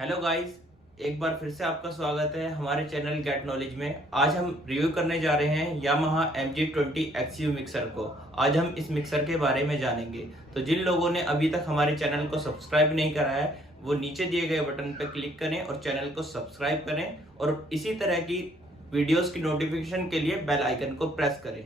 Hello guys, एक बार फिर से आपका स्वागत है हमारे चैनल गेट नॉलेज में। आज हम रिव्यू करने जा रहे हैं यामाहा MG20 XU मिक्सर को। आज हम इस मिक्सर के बारे में जानेंगे। तो जिन लोगों ने अभी तक हमारे चैनल को सब्सक्राइब नहीं करा है वो नीचे दिए गए बटन पर क्लिक करें और चैनल को सब्सक्राइब करें और इसी तरह की वीडियोस की नोटिफिकेशन के लिए बेल आइकन को प्रेस करें।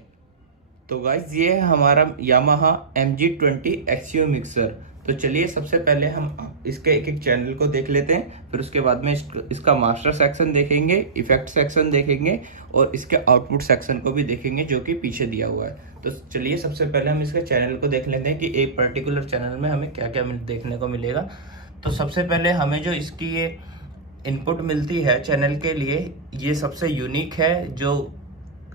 तो गाइस, ये है हमारा यामाहा MG20 XU मिक्सर। तो चलिए सबसे पहले हम इसके एक एक चैनल को देख लेते हैं, फिर उसके बाद में इसका मास्टर सेक्शन देखेंगे, इफेक्ट सेक्शन देखेंगे और इसके आउटपुट सेक्शन को भी देखेंगे जो कि पीछे दिया हुआ है। तो चलिए सबसे पहले हम इसके चैनल को देख लेते हैं कि एक पर्टिकुलर चैनल में हमें क्या क्या देखने को मिलेगा। तो सबसे पहले हमें जो इसकी ये इनपुट मिलती है चैनल के लिए, ये सबसे यूनिक है, जो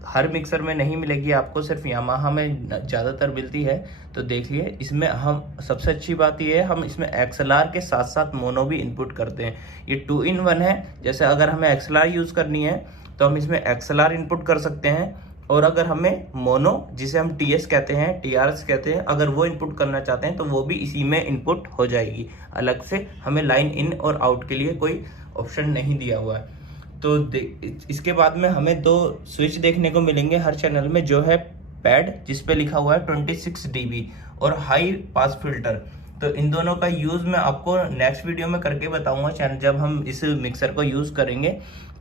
हर मिक्सर में नहीं मिलेगी आपको, सिर्फ यामाहा में ज़्यादातर मिलती है। तो देखिए, इसमें हम सबसे अच्छी बात ये है, हम इसमें XLR के साथ साथ मोनो भी इनपुट करते हैं। ये 2 in 1 है। जैसे अगर हमें XLR यूज़ करनी है तो हम इसमें XLR इनपुट कर सकते हैं, और अगर हमें मोनो, जिसे हम TS कहते हैं, TRS कहते हैं, अगर वो इनपुट करना चाहते हैं तो वो भी इसी में इनपुट हो जाएगी। अलग से हमें लाइन इन और आउट के लिए कोई ऑप्शन नहीं दिया हुआ है। तो इसके बाद में हमें 2 स्विच देखने को मिलेंगे हर चैनल में, जो है पैड जिस पे लिखा हुआ है 26 dB और हाई पास फिल्टर। तो इन दोनों का यूज़ मैं आपको नेक्स्ट वीडियो में करके बताऊंगा चैनल, जब हम इस मिक्सर को यूज़ करेंगे।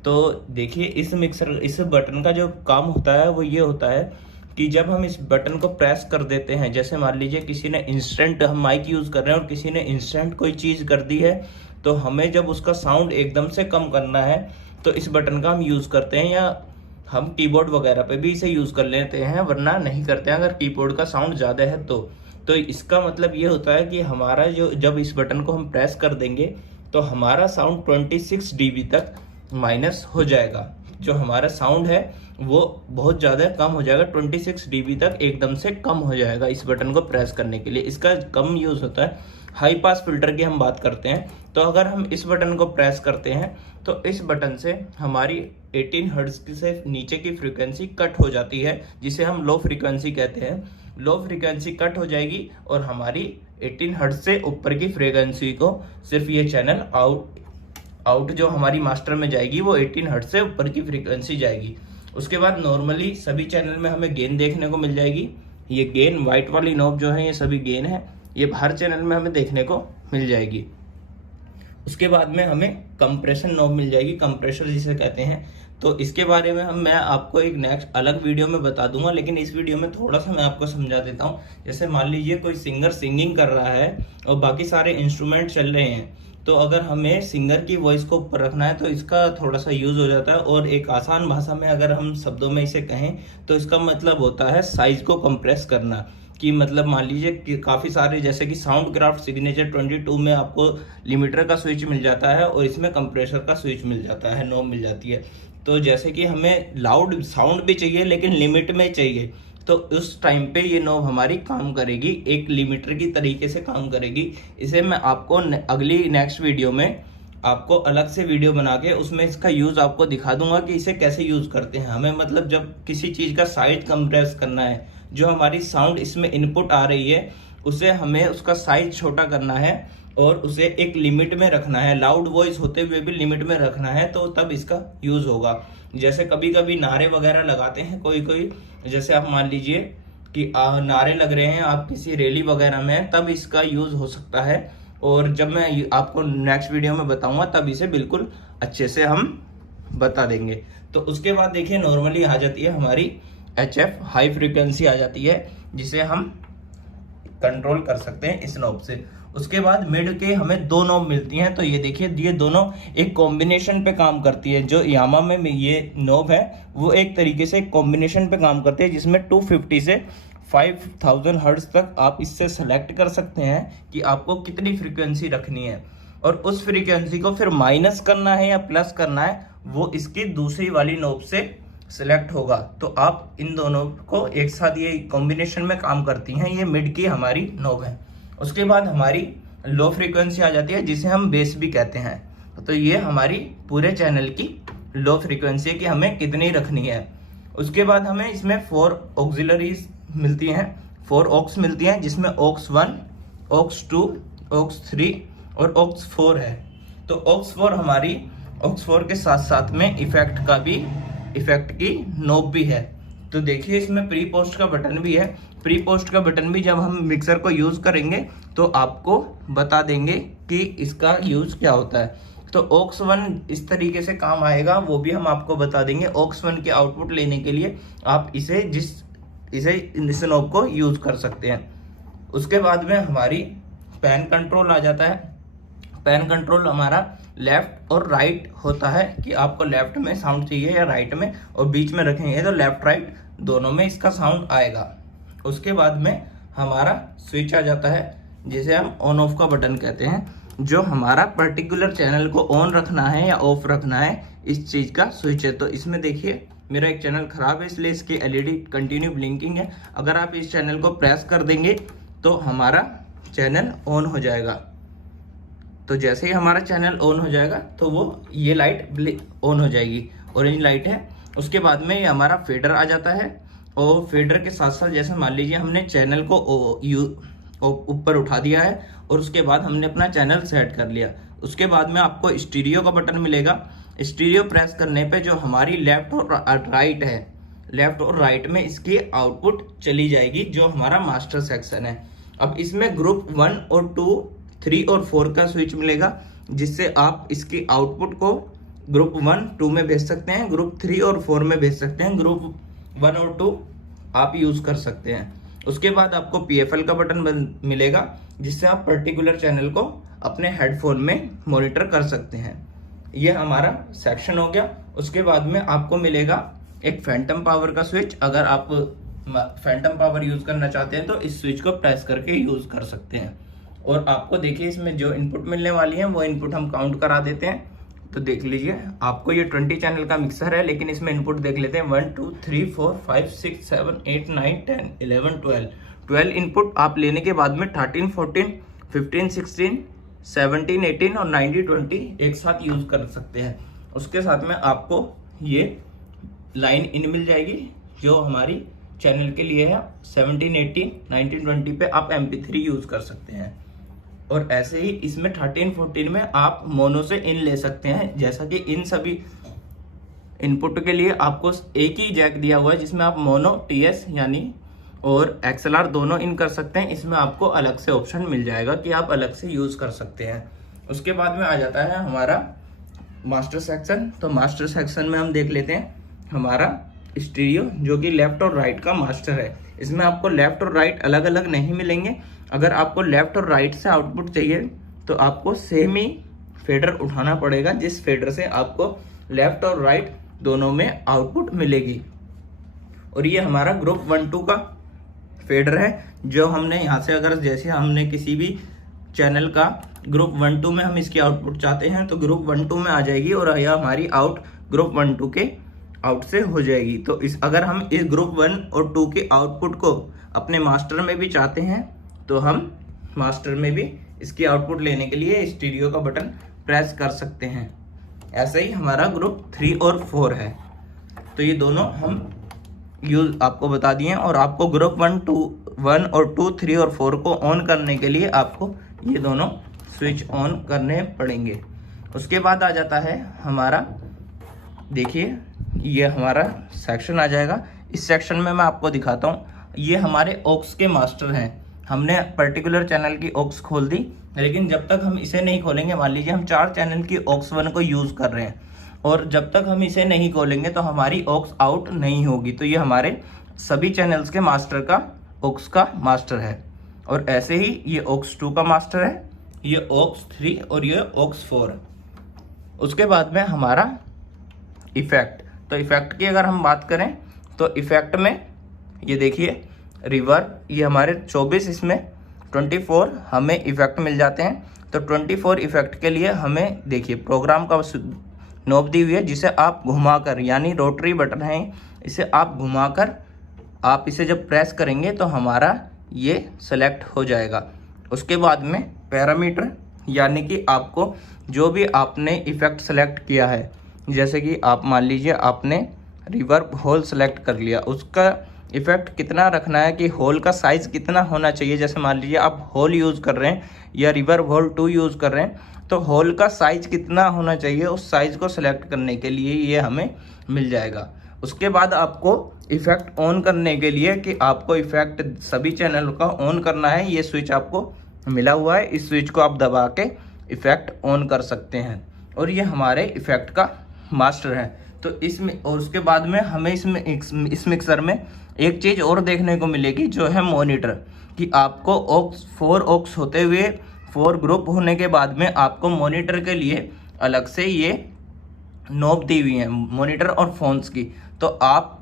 तो देखिए, इस बटन का जो काम होता है वो ये होता है कि जब हम इस बटन को प्रेस कर देते हैं, जैसे मान लीजिए किसी ने इंस्टेंट, हम माइक यूज़ कर रहे हैं और किसी ने इंस्टेंट कोई चीज़ कर दी है, तो हमें जब उसका साउंड एकदम से कम करना है तो इस बटन का हम यूज़ करते हैं, या हम कीबोर्ड वगैरह पे भी इसे यूज़ कर लेते हैं, वरना नहीं करते हैं अगर कीबोर्ड का साउंड ज़्यादा है तो इसका मतलब ये होता है कि हमारा जब इस बटन को हम प्रेस कर देंगे तो हमारा साउंड 26 dB तक माइनस हो जाएगा। जो हमारा साउंड है वो बहुत ज़्यादा कम हो जाएगा, 26 dB तक एकदम से कम हो जाएगा इस बटन को प्रेस करने के लिए। इसका कम यूज़ होता है। हाई पास फिल्टर की हम बात करते हैं, तो अगर हम इस बटन को प्रेस करते हैं तो इस बटन से हमारी 18 हर्ट्ज से नीचे की फ्रीक्वेंसी कट हो जाती है, जिसे हम लो फ्रीक्वेंसी कहते हैं। लो फ्रीक्वेंसी कट हो जाएगी और हमारी 18 हर्ट्ज से ऊपर की फ्रीक्वेंसी को सिर्फ ये चैनल आउट जो हमारी मास्टर में जाएगी वो 18 हर्ट्ज से ऊपर की फ्रीक्वेंसी जाएगी। उसके बाद नॉर्मली सभी चैनल में हमें गेन देखने को मिल जाएगी। ये गेन व्हाइट वाली नॉब जो है ये सभी गेन है, ये हर चैनल में हमें देखने को मिल जाएगी। उसके बाद में हमें कंप्रेशन नॉब मिल जाएगी, कंप्रेसर जिसे कहते हैं। तो इसके बारे में मैं आपको एक नेक्स्ट अलग वीडियो में बता दूंगा, लेकिन इस वीडियो में थोड़ा सा मैं आपको समझा देता हूँ। जैसे मान लीजिए कोई सिंगर सिंगिंग कर रहा है और बाकी सारे इंस्ट्रूमेंट चल रहे हैं, तो अगर हमें सिंगर की वॉइस को ऊपर रखना है तो इसका थोड़ा सा यूज़ हो जाता है। और एक आसान भाषा में अगर हम शब्दों में इसे कहें तो इसका मतलब होता है साइज को कंप्रेस करना। कि मतलब मान लीजिए कि काफ़ी सारे, जैसे कि साउंड क्राफ्ट सिग्नेचर 22 में आपको लिमिटर का स्विच मिल जाता है और इसमें कंप्रेसर का स्विच मिल जाता है, नॉब मिल जाती है। तो जैसे कि हमें लाउड साउंड भी चाहिए लेकिन लिमिट में चाहिए, तो उस टाइम पे ये नॉब हमारी काम करेगी, एक लिमिटर की तरीके से काम करेगी। इसे मैं आपको अगली नेक्स्ट वीडियो में आपको अलग से वीडियो बना के उसमें इसका यूज़ आपको दिखा दूंगा कि इसे कैसे यूज़ करते हैं। हमें मतलब जब किसी चीज़ का साइज कंप्रेस करना है, जो हमारी साउंड इसमें इनपुट आ रही है उसे हमें उसका साइज छोटा करना है और उसे एक लिमिट में रखना है, लाउड वॉइस होते हुए भी लिमिट में रखना है, तो तब इसका यूज़ होगा। जैसे कभी कभी नारे वगैरह लगाते हैं कोई, जैसे आप मान लीजिए कि नारे लग रहे हैं आप किसी रैली वगैरह में, तब इसका यूज़ हो सकता है। और जब मैं आपको नेक्स्ट वीडियो में बताऊंगा तब इसे बिल्कुल अच्छे से हम बता देंगे। तो उसके बाद देखिए, नॉर्मली आ जाती है हमारी HF, हाई फ्रीक्वेंसी आ जाती है, जिसे हम कंट्रोल कर सकते हैं इस नॉब से। उसके बाद मिड के हमें 2 नॉब मिलती हैं। तो ये देखिए, ये दोनों एक कॉम्बिनेशन पे काम करती है। जो यामाहा में ये नॉब है वो एक तरीके से कॉम्बिनेशन पे काम करते हैं, जिसमें 250 से 5000 हर्ट्ज तक आप इससे सेलेक्ट कर सकते हैं कि आपको कितनी फ्रीक्वेंसी रखनी है, और उस फ्रीक्वेंसी को फिर माइनस करना है या प्लस करना है वो इसकी दूसरी वाली नॉब से सिलेक्ट होगा। तो आप इन दोनों को एक साथ, ये कॉम्बिनेशन में काम करती हैं। ये मिड की हमारी नॉब है। उसके बाद हमारी लो फ्रीक्वेंसी आ जाती है, जिसे हम बेस भी कहते हैं। तो ये हमारी पूरे चैनल की लो फ्रीक्वेंसी है कि हमें कितनी रखनी है। उसके बाद हमें इसमें 4 ऑक्सिलरीज मिलती हैं, 4 ऑक्स मिलती हैं, जिसमें ऑक्स 1, ऑक्स 2, ऑक्स 3 और ऑक्स 4 है। तो OX4 हमारी OX4 के साथ साथ में इफेक्ट की नोब भी है। तो देखिए इसमें प्री पोस्ट का बटन भी है। प्री पोस्ट का बटन भी जब हम मिक्सर को यूज़ करेंगे तो आपको बता देंगे कि इसका यूज़ क्या होता है। तो OX1 इस तरीके से काम आएगा, वो भी हम आपको बता देंगे। OX1 के आउटपुट लेने के लिए आप इस नॉब को यूज़ कर सकते हैं। उसके बाद में हमारी पैन कंट्रोल आ जाता है। पैन कंट्रोल हमारा लेफ्ट और राइट होता है कि आपको लेफ्ट में साउंड चाहिए या राइट में, और बीच में रखेंगे तो लेफ्ट राइट दोनों में इसका साउंड आएगा। उसके बाद में हमारा स्विच आ जाता है जिसे हम ऑन ऑफ का बटन कहते हैं, जो हमारा पर्टिकुलर चैनल को ऑन रखना है या ऑफ रखना है इस चीज़ का स्विच है। तो इसमें देखिए मेरा एक चैनल खराब है इसलिए इसकी एलईडी कंटिन्यू ब्लिंकिंग है। अगर आप इस चैनल को प्रेस कर देंगे तो हमारा चैनल ऑन हो जाएगा। तो जैसे ही हमारा चैनल ऑन हो जाएगा तो वो ये लाइट ऑन हो जाएगी, ऑरेंज लाइट है। उसके बाद में ये हमारा फेडर आ जाता है, और फेडर के साथ साथ जैसे मान लीजिए हमने चैनल को ऊपर उठा दिया है और उसके बाद हमने अपना चैनल सेट कर लिया। उसके बाद में आपको स्टीरियो का बटन मिलेगा। स्टीरियो प्रेस करने पे जो हमारी लेफ्ट और राइट है, लेफ्ट और राइट में इसकी आउटपुट चली जाएगी, जो हमारा मास्टर सेक्शन है। अब इसमें ग्रुप 1 और 2, 3 और 4 का स्विच मिलेगा, जिससे आप इसकी आउटपुट को ग्रुप 1, 2 में भेज सकते हैं, ग्रुप 3 और 4 में भेज सकते हैं। ग्रुप 1 और 2 आप यूज़ कर सकते हैं। उसके बाद आपको PFL का बटन मिलेगा, जिससे आप पर्टिकुलर चैनल को अपने हेडफोन में मॉनिटर कर सकते हैं। ये हमारा सेक्शन हो गया। उसके बाद में आपको मिलेगा एक फैंटम पावर का स्विच। अगर आप फैंटम पावर यूज़ करना चाहते हैं तो इस स्विच को प्रेस करके यूज़ कर सकते हैं। और आपको देखिए इसमें जो इनपुट मिलने वाली है वो इनपुट हम काउंट करा देते हैं। तो देख लीजिए, आपको ये 20 चैनल का मिक्सर है, लेकिन इसमें इनपुट देख लेते हैं 1 2 3 4 5 6 7 8 9 10 11 12 इनपुट आप लेने के बाद में 13 14 15 16 17 18 और 19 20 एक साथ यूज कर सकते हैं। उसके साथ में आपको ये लाइन इन मिल जाएगी जो हमारी चैनल के लिए है। 17 18 19 20 पे आप MP3 यूज कर सकते हैं। और ऐसे ही इसमें 13 14 में आप मोनो से इन ले सकते हैं। जैसा कि इन सभी इनपुट के लिए आपको एक ही जैक दिया हुआ है, जिसमें आप मोनो TS यानी और XLR दोनों इन कर सकते हैं। इसमें आपको अलग से ऑप्शन मिल जाएगा कि आप अलग से यूज कर सकते हैं। उसके बाद में आ जाता है हमारा मास्टर सेक्शन। तो मास्टर सेक्शन में हम देख लेते हैं हमारा स्टीरियो, जो कि लेफ्ट और राइट का मास्टर है। इसमें आपको लेफ्ट और राइट अलग अलग नहीं मिलेंगे। अगर आपको लेफ्ट और राइट से आउटपुट चाहिए तो आपको सेम ही फेडर उठाना पड़ेगा, जिस फेडर से आपको लेफ्ट और राइट दोनों में आउटपुट मिलेगी। और ये हमारा ग्रुप 1 2 का फेडर है, जो हमने यहाँ से अगर जैसे हमने किसी भी चैनल का ग्रुप 1 2 में हम इसकी आउटपुट चाहते हैं तो ग्रुप 1 2 में आ जाएगी, और यह हमारी आउट ग्रुप 1 2 के आउट से हो जाएगी। तो अगर हम इस ग्रुप 1 और 2 के आउटपुट को अपने मास्टर में भी चाहते हैं तो हम मास्टर में भी इसकी आउटपुट लेने के लिए स्टीरियो का बटन प्रेस कर सकते हैं। ऐसे ही हमारा ग्रुप 3 और 4 है। तो ये दोनों हम यूज आपको बता दिए। और आपको ग्रुप 1 और 2 3 और 4 को ऑन करने के लिए आपको ये दोनों स्विच ऑन करने पड़ेंगे। उसके बाद आ जाता है हमारा, देखिए ये हमारा सेक्शन आ जाएगा। इस सेक्शन में मैं आपको दिखाता हूँ, ये हमारे ऑक्स के मास्टर हैं। हमने पर्टिकुलर चैनल की ऑक्स खोल दी, लेकिन जब तक हम इसे नहीं खोलेंगे, मान लीजिए हम 4 चैनल की ऑक्स 1 को यूज़ कर रहे हैं, और जब तक हम इसे नहीं खोलेंगे तो हमारी ऑक्स आउट नहीं होगी। तो ये हमारे सभी चैनल्स के मास्टर का ऑक्स का मास्टर है। और ऐसे ही ये ऑक्स 2 का मास्टर है, ये ऑक्स 3 और ये ऑक्स 4। उसके बाद में हमारा इफेक्ट। तो इफेक्ट की अगर हम बात करें तो इफेक्ट में ये देखिए रिवर्ब, ये हमारे 24, इसमें 24 हमें इफेक्ट मिल जाते हैं। तो 24 इफेक्ट के लिए हमें देखिए प्रोग्राम का नॉब दी हुई है, जिसे आप घुमाकर, यानी रोटरी बटन है, इसे आप घुमाकर आप इसे जब प्रेस करेंगे तो हमारा ये सेलेक्ट हो जाएगा। उसके बाद में पैरामीटर, यानी कि आपको जो भी आपने इफेक्ट सेलेक्ट किया है, जैसे कि आप मान लीजिए आपने रिवर्ब होल सेलेक्ट कर लिया, उसका इफेक्ट कितना रखना है कि होल का साइज़ कितना होना चाहिए। जैसे मान लीजिए आप होल यूज़ कर रहे हैं या रिवर्ब होल 2 यूज़ कर रहे हैं, तो होल का साइज कितना होना चाहिए उस साइज को सिलेक्ट करने के लिए ये हमें मिल जाएगा। उसके बाद आपको इफेक्ट ऑन करने के लिए कि आपको इफेक्ट सभी चैनल का ऑन करना है, ये स्विच आपको मिला हुआ है। इस स्विच को आप दबा के इफेक्ट ऑन कर सकते हैं और ये हमारे इफेक्ट का मास्टर है। तो इसमें और उसके बाद में हमें इस मिक्सर में एक चीज़ और देखने को मिलेगी जो है मॉनिटर, कि आपको ऑक्स 4 ऑक्स होते हुए 4 ग्रुप होने के बाद में आपको मॉनिटर के लिए अलग से ये नॉब दी हुई है मॉनिटर और फोन्स की। तो आप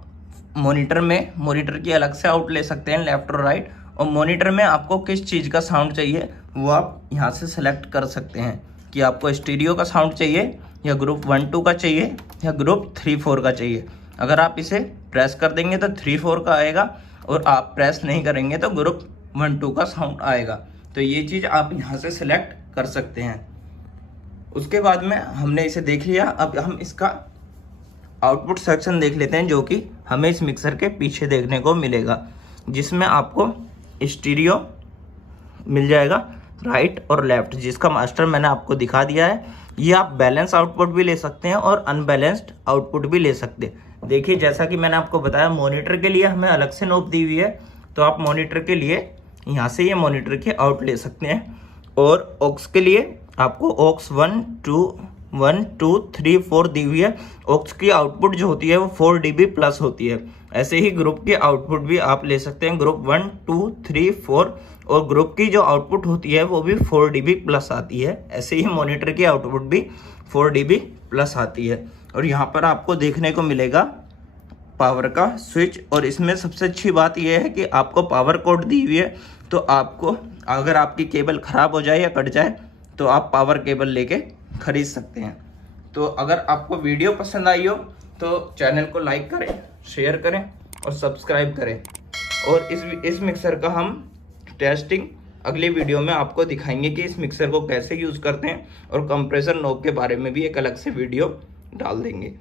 मॉनिटर की अलग से आउट ले सकते हैं लेफ्ट और राइट, और मॉनिटर में आपको किस चीज़ का साउंड चाहिए वो आप यहाँ से सेलेक्ट कर सकते हैं कि आपको स्टीरियो का साउंड चाहिए या ग्रुप 1-2 का चाहिए या ग्रुप 3-4 का चाहिए। अगर आप इसे प्रेस कर देंगे तो 3-4 का आएगा और आप प्रेस नहीं करेंगे तो ग्रुप 1-2 का साउंड आएगा। तो ये चीज़ आप यहाँ से सेलेक्ट कर सकते हैं। उसके बाद में हमने इसे देख लिया, अब हम इसका आउटपुट सेक्शन देख लेते हैं जो कि हमें इस मिक्सर के पीछे देखने को मिलेगा, जिसमें आपको स्टीरियो मिल जाएगा राइट और लेफ्ट, जिसका मास्टर मैंने आपको दिखा दिया है। ये आप बैलेंस आउटपुट भी ले सकते हैं और अनबैलेंस्ड आउटपुट भी ले सकते हैं। देखिए जैसा कि मैंने आपको बताया मॉनिटर के लिए हमें अलग से नॉब दी हुई है, तो आप मॉनिटर के लिए यहाँ से ये मॉनिटर के आउट ले सकते हैं। और ऑक्स के लिए आपको ऑक्स 1, 2, 3, 4 दी हुई है। ऑक्स की आउटपुट जो होती है वो 4 dB प्लस होती है। ऐसे ही ग्रुप की आउटपुट भी आप ले सकते हैं, ग्रुप 1, 2, 3, 4, और ग्रुप की जो आउटपुट होती है वो भी 4 dB प्लस आती है। ऐसे ही मॉनिटर की आउटपुट भी 4 dB प्लस आती है। और यहाँ पर आपको देखने को मिलेगा पावर का स्विच, और इसमें सबसे अच्छी बात यह है कि आपको पावर कोड दी हुई है। तो आपको अगर आपकी केबल ख़राब हो जाए या कट जाए तो आप पावर केबल लेके खरीद सकते हैं। तो अगर आपको वीडियो पसंद आई हो तो चैनल को लाइक करें, शेयर करें और सब्सक्राइब करें। और इस मिक्सर का हम टेस्टिंग अगली वीडियो में आपको दिखाएंगे कि इस मिक्सर को कैसे यूज़ करते हैं, और कंप्रेसर नॉब के बारे में भी एक अलग से वीडियो डाल देंगे।